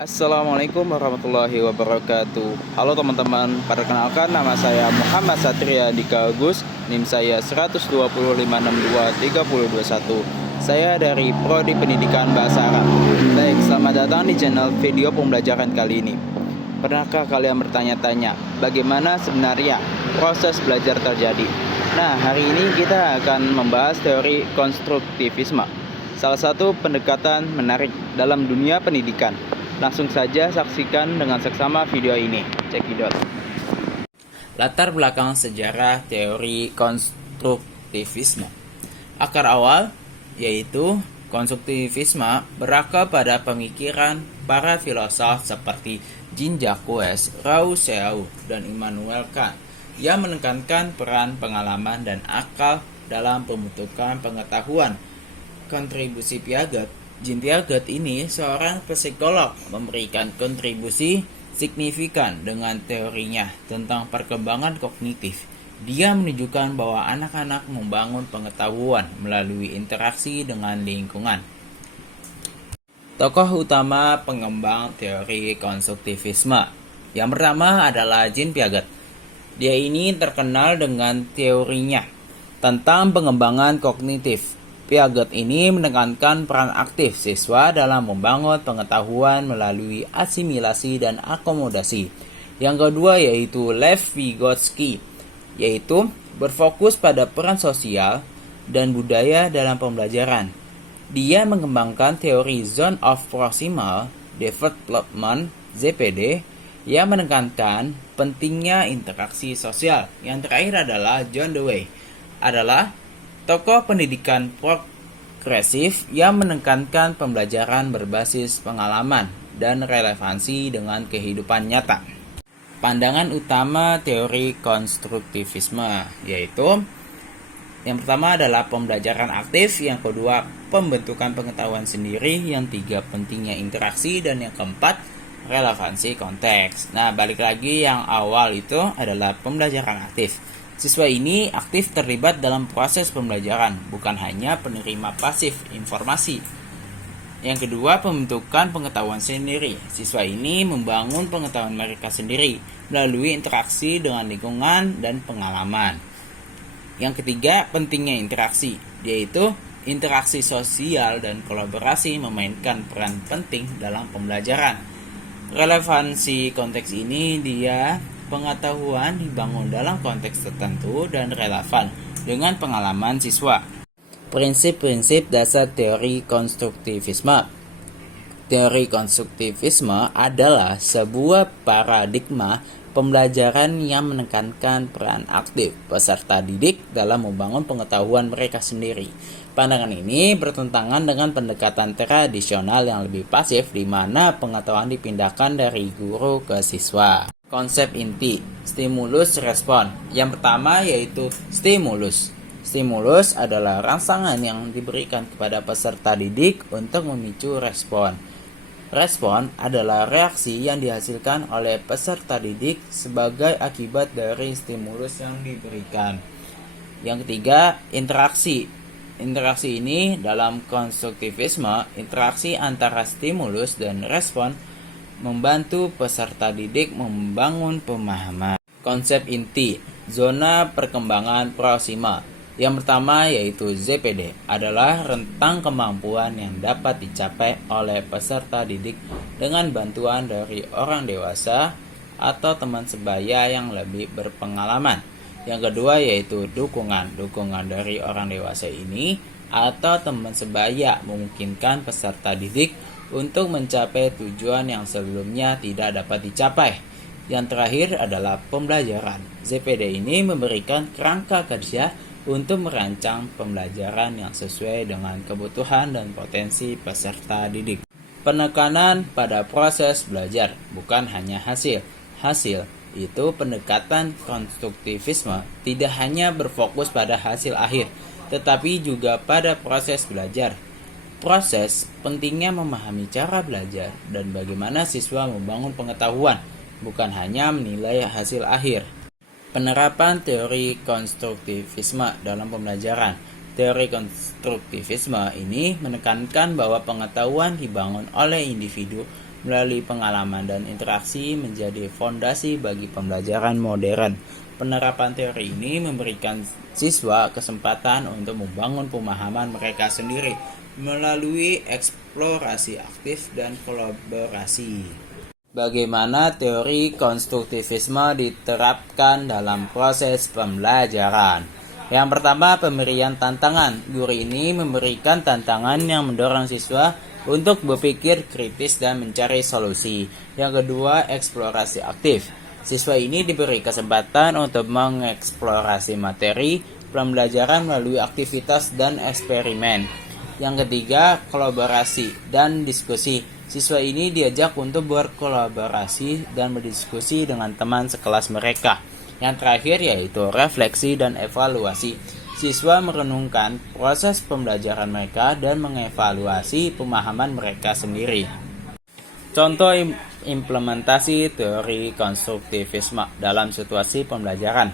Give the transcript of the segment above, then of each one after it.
Assalamualaikum warahmatullahi wabarakatuh. Halo teman-teman, perkenalkan nama saya Muhammad Satria Dika Agus, NIM saya 125623021. Saya dari Prodi Pendidikan Bahasa Arab. Baik, selamat datang di channel video pembelajaran kali ini. Pernahkah kalian bertanya-tanya bagaimana sebenarnya proses belajar terjadi? Nah, hari ini kita akan membahas teori konstruktivisme, salah satu pendekatan menarik dalam dunia pendidikan. Langsung saja saksikan dengan seksama video ini. Cekidot. Latar belakang sejarah teori konstruktivisme. Akar awal yaitu konstruktivisme berakar pada pemikiran para filosof seperti Jean-Jacques Rousseau dan Immanuel Kant yang menekankan peran pengalaman dan akal dalam pembentukan pengetahuan. Kontribusi Piaget. Jean Piaget ini seorang psikolog memberikan kontribusi signifikan dengan teorinya tentang perkembangan kognitif. Dia menunjukkan bahwa anak-anak membangun pengetahuan melalui interaksi dengan lingkungan. Tokoh utama pengembang teori konstruktivisme yang pertama adalah Jean Piaget. Dia ini terkenal dengan teorinya tentang pengembangan kognitif. Piaget ini menekankan peran aktif siswa dalam membangun pengetahuan melalui asimilasi dan akomodasi. Yang kedua yaitu Lev Vygotsky, yaitu berfokus pada peran sosial dan budaya dalam pembelajaran. Dia mengembangkan teori Zone of Proximal Development (ZPD) yang menekankan pentingnya interaksi sosial. Yang terakhir adalah John Dewey, adalah tokoh pendidikan progresif yang menekankan pembelajaran berbasis pengalaman dan relevansi dengan kehidupan nyata. Pandangan utama teori konstruktivisme yaitu yang pertama adalah pembelajaran aktif, yang kedua pembentukan pengetahuan sendiri, yang tiga pentingnya interaksi, dan yang keempat relevansi konteks. Nah, balik lagi yang awal itu adalah pembelajaran aktif. Siswa ini aktif terlibat dalam proses pembelajaran, bukan hanya penerima pasif informasi. Yang kedua, pembentukan pengetahuan sendiri. Siswa ini membangun pengetahuan mereka sendiri melalui interaksi dengan lingkungan dan pengalaman. Yang ketiga, pentingnya interaksi, yaitu interaksi sosial dan kolaborasi memainkan peran penting dalam pembelajaran. Relevansi konteks ini dia pengetahuan dibangun dalam konteks tertentu dan relevan dengan pengalaman siswa. Prinsip-prinsip dasar teori konstruktivisme. Teori konstruktivisme adalah sebuah paradigma pembelajaran yang menekankan peran aktif peserta didik dalam membangun pengetahuan mereka sendiri. Pandangan ini bertentangan dengan pendekatan tradisional yang lebih pasif, di mana pengetahuan dipindahkan dari guru ke siswa. Konsep inti, stimulus respon. Yang pertama yaitu stimulus. Stimulus adalah rangsangan yang diberikan kepada peserta didik untuk memicu respon. Respon adalah reaksi yang dihasilkan oleh peserta didik sebagai akibat dari stimulus yang diberikan. Yang ketiga, interaksi. Interaksi ini dalam konstruktivisme, interaksi antara stimulus dan respon membantu peserta didik membangun pemahaman. Konsep inti, zona perkembangan proksimal. Yang pertama yaitu ZPD, adalah rentang kemampuan yang dapat dicapai oleh peserta didik dengan bantuan dari orang dewasa atau teman sebaya yang lebih berpengalaman. Yang kedua yaitu dukungan. Dukungan dari orang dewasa ini atau teman sebaya memungkinkan peserta didik untuk mencapai tujuan yang sebelumnya tidak dapat dicapai. Yang terakhir adalah pembelajaran. ZPD ini memberikan kerangka kerja untuk merancang pembelajaran yang sesuai dengan kebutuhan dan potensi peserta didik. Penekanan pada proses belajar, bukan hanya hasil. Hasil itu pendekatan konstruktivisme tidak hanya berfokus pada hasil akhir, tetapi juga pada proses belajar. Proses pentingnya memahami cara belajar dan bagaimana siswa membangun pengetahuan, bukan hanya menilai hasil akhir. Penerapan teori konstruktivisme dalam pembelajaran. Teori konstruktivisme ini menekankan bahwa pengetahuan dibangun oleh individu melalui pengalaman dan interaksi menjadi fondasi bagi pembelajaran modern. Penerapan teori ini memberikan siswa kesempatan untuk membangun pemahaman mereka sendiri melalui eksplorasi aktif dan kolaborasi. Bagaimana teori konstruktivisme diterapkan dalam proses pembelajaran? Yang pertama, pemberian tantangan. Guru ini memberikan tantangan yang mendorong siswa untuk berpikir kritis dan mencari solusi. Yang kedua, eksplorasi aktif. Siswa ini diberi kesempatan untuk mengeksplorasi materi pembelajaran melalui aktivitas dan eksperimen. Yang ketiga, kolaborasi dan diskusi. Siswa ini diajak untuk berkolaborasi dan berdiskusi dengan teman sekelas mereka. Yang terakhir yaitu refleksi dan evaluasi. Siswa merenungkan proses pembelajaran mereka dan mengevaluasi pemahaman mereka sendiri. Contoh implementasi teori konstruktivisme dalam situasi pembelajaran.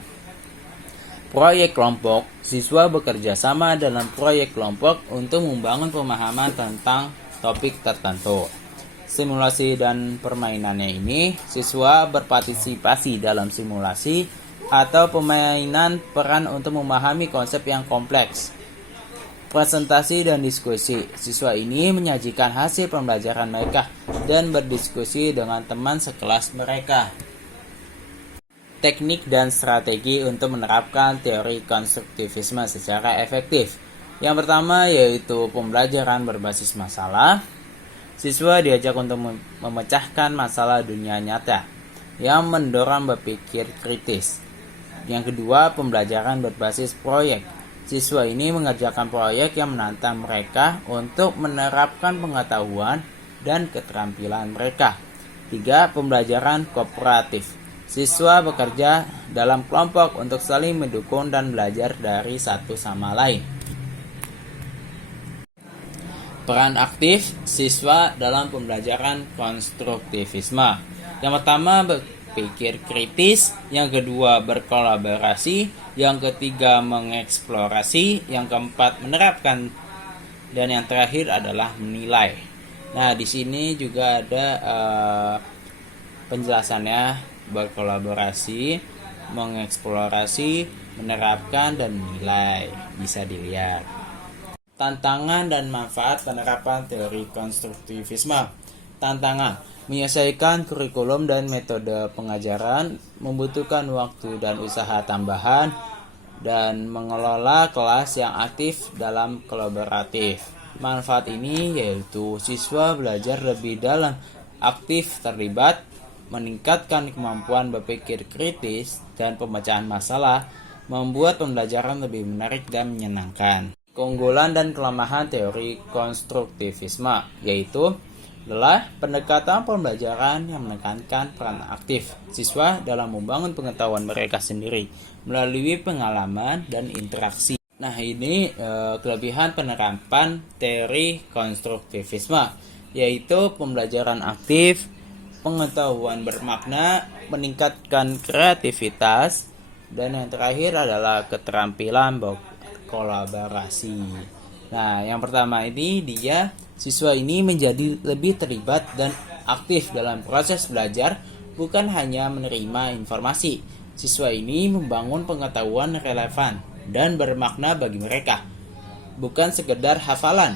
Proyek kelompok. Siswa bekerja sama dalam proyek kelompok untuk membangun pemahaman tentang topik tertentu. Simulasi dan permainannya ini, siswa berpartisipasi dalam simulasi atau permainan peran untuk memahami konsep yang kompleks. Presentasi dan diskusi. Siswa ini menyajikan hasil pembelajaran mereka dan berdiskusi dengan teman sekelas mereka. Teknik dan strategi untuk menerapkan teori konstruktivisme secara efektif. Yang pertama yaitu pembelajaran berbasis masalah. Siswa diajak untuk memecahkan masalah dunia nyata yang mendorong berpikir kritis. Yang kedua, pembelajaran berbasis proyek. Siswa ini mengerjakan proyek yang menantang mereka untuk menerapkan pengetahuan dan keterampilan mereka. 3. Pembelajaran kooperatif. Siswa bekerja dalam kelompok untuk saling mendukung dan belajar dari satu sama lain. Peran aktif siswa dalam pembelajaran konstruktivisme. Yang pertama, berpikir kritis. Yang kedua, berkolaborasi. Yang ketiga, mengeksplorasi. Yang keempat, menerapkan. Dan yang terakhir adalah menilai. Nah, di sini juga ada penjelasannya: berkolaborasi, mengeksplorasi, menerapkan, dan menilai. Bisa dilihat. Tantangan dan manfaat penerapan teori konstruktivisme. Tantangan: menyelesaikan kurikulum dan metode pengajaran, membutuhkan waktu dan usaha tambahan, dan mengelola kelas yang aktif dalam kolaboratif. Manfaat ini yaitu siswa belajar lebih dalam, aktif terlibat, meningkatkan kemampuan berpikir kritis dan pemecahan masalah, membuat pembelajaran lebih menarik dan menyenangkan. Keunggulan dan kelemahan teori konstruktivisme yaitu adalah pendekatan pembelajaran yang menekankan peran aktif siswa dalam membangun pengetahuan mereka sendiri melalui pengalaman dan interaksi. Nah, ini kelebihan penerapan teori konstruktivisme yaitu pembelajaran aktif, pengetahuan bermakna, meningkatkan kreativitas, dan yang terakhir adalah keterampilan kolaborasi. Nah, yang pertama ini siswa ini menjadi lebih terlibat dan aktif dalam proses belajar, bukan hanya menerima informasi. Siswa ini membangun pengetahuan relevan dan bermakna bagi mereka, bukan sekedar hafalan.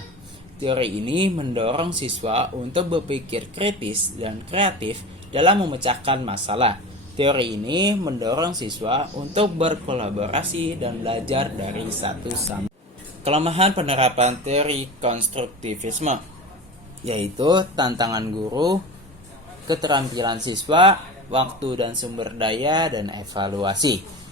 Teori ini mendorong siswa untuk berpikir kritis dan kreatif dalam memecahkan masalah. Teori ini mendorong siswa untuk berkolaborasi dan belajar dari satu sama lain. Kelemahan penerapan teori konstruktivisme yaitu tantangan guru, keterampilan siswa, waktu dan sumber daya, dan evaluasi.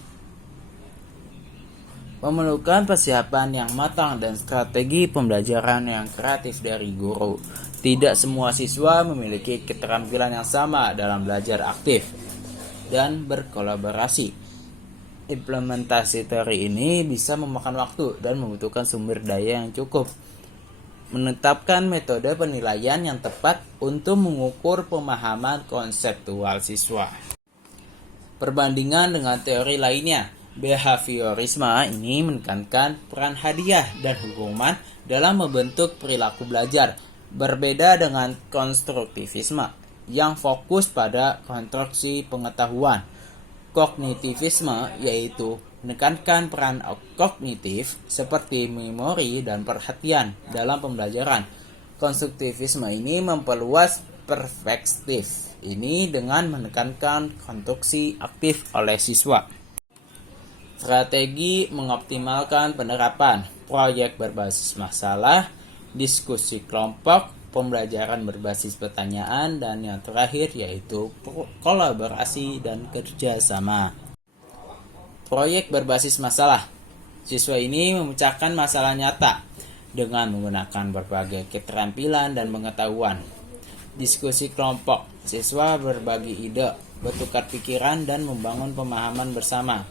Memerlukan persiapan yang matang dan strategi pembelajaran yang kreatif dari guru. Tidak semua siswa memiliki keterampilan yang sama dalam belajar aktif dan berkolaborasi. Implementasi teori ini bisa memakan waktu dan membutuhkan sumber daya yang cukup. Menetapkan metode penilaian yang tepat untuk mengukur pemahaman konseptual siswa. Perbandingan dengan teori lainnya, behaviorisme ini menekankan peran hadiah dan hukuman dalam membentuk perilaku belajar. Berbeda dengan konstruktivisme yang fokus pada konstruksi pengetahuan, kognitivisme yaitu menekankan peran kognitif seperti memori dan perhatian dalam pembelajaran. Konstruktivisme ini memperluas perspektif ini dengan menekankan konstruksi aktif oleh siswa. Strategi mengoptimalkan penerapan proyek berbasis masalah, diskusi kelompok, pembelajaran berbasis pertanyaan, dan yang terakhir yaitu kolaborasi dan kerjasama. Proyek berbasis masalah. Siswa ini memecahkan masalah nyata dengan menggunakan berbagai keterampilan dan pengetahuan. Diskusi kelompok. Siswa berbagi ide, bertukar pikiran, dan membangun pemahaman bersama.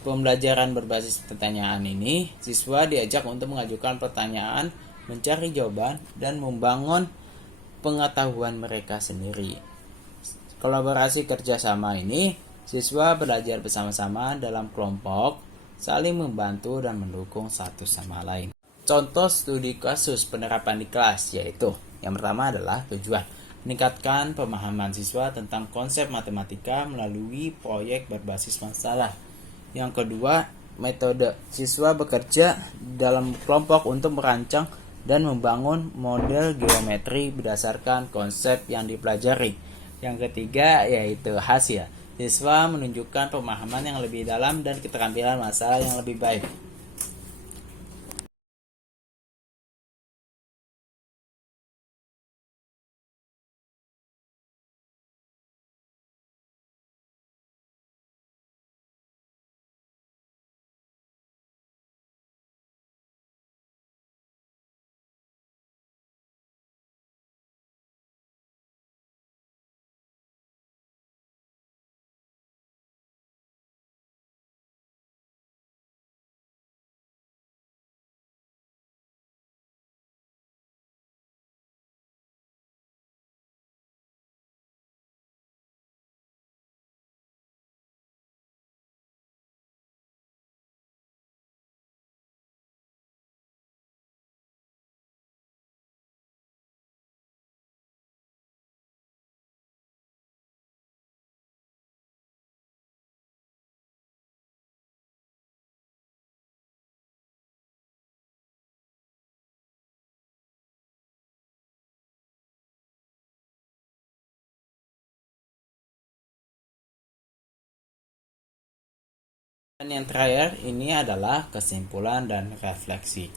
Pembelajaran berbasis pertanyaan ini, siswa diajak untuk mengajukan pertanyaan, mencari jawaban, dan membangun pengetahuan mereka sendiri. Kolaborasi kerjasama ini, siswa belajar bersama-sama dalam kelompok, saling membantu dan mendukung satu sama lain. Contoh studi kasus penerapan di kelas yaitu, yang pertama adalah tujuan meningkatkan pemahaman siswa tentang konsep matematika melalui proyek berbasis masalah. Yang kedua, metode. Siswa bekerja dalam kelompok untuk merancang dan membangun model geometri berdasarkan konsep yang dipelajari. Yang ketiga, yaitu hasil. Siswa menunjukkan pemahaman yang lebih dalam dan keterampilan masalah yang lebih baik. Dan yang terakhir ini adalah kesimpulan dan refleksi.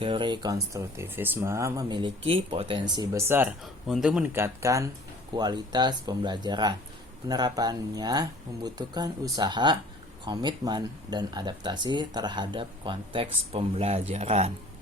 Teori konstruktivisme memiliki potensi besar untuk meningkatkan kualitas pembelajaran. Penerapannya membutuhkan usaha, komitmen, dan adaptasi terhadap konteks pembelajaran.